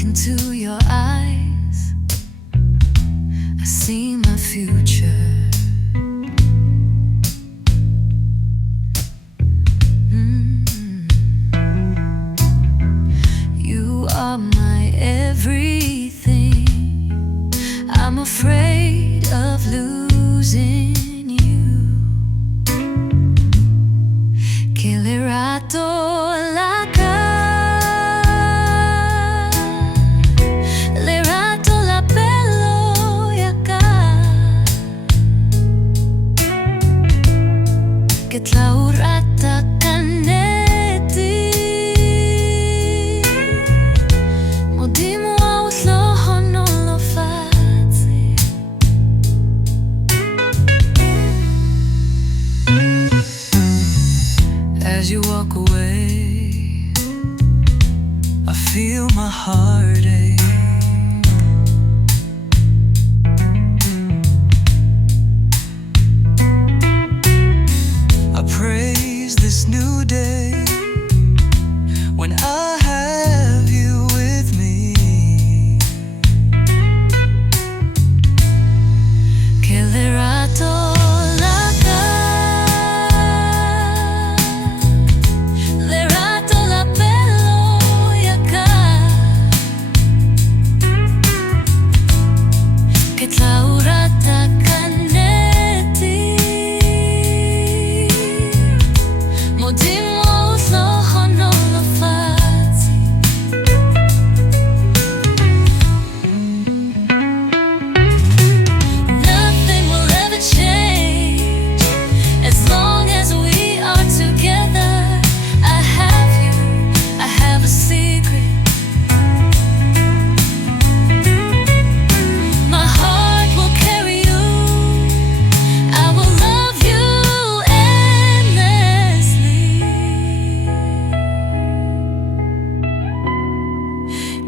into your eyes, I see my future. You are my everything. I'm afraid of losing you. Que le rato la Ketlaurata kaneti Modimo auslo non lo fazzi. As you walk away, I feel my heart ache. This new day when I have you with me. Que le rato la le rato la pelo y acá. Que tlaurata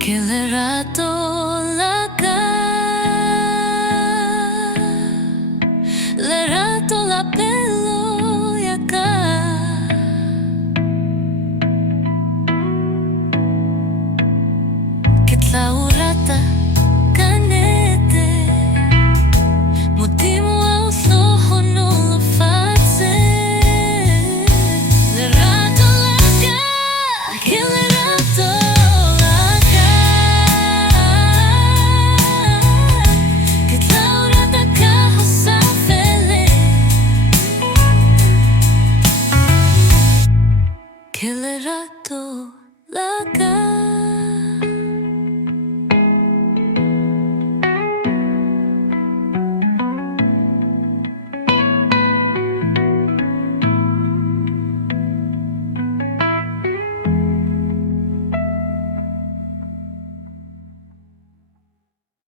que le rato la le rato la pelo y acá. Que tlaurata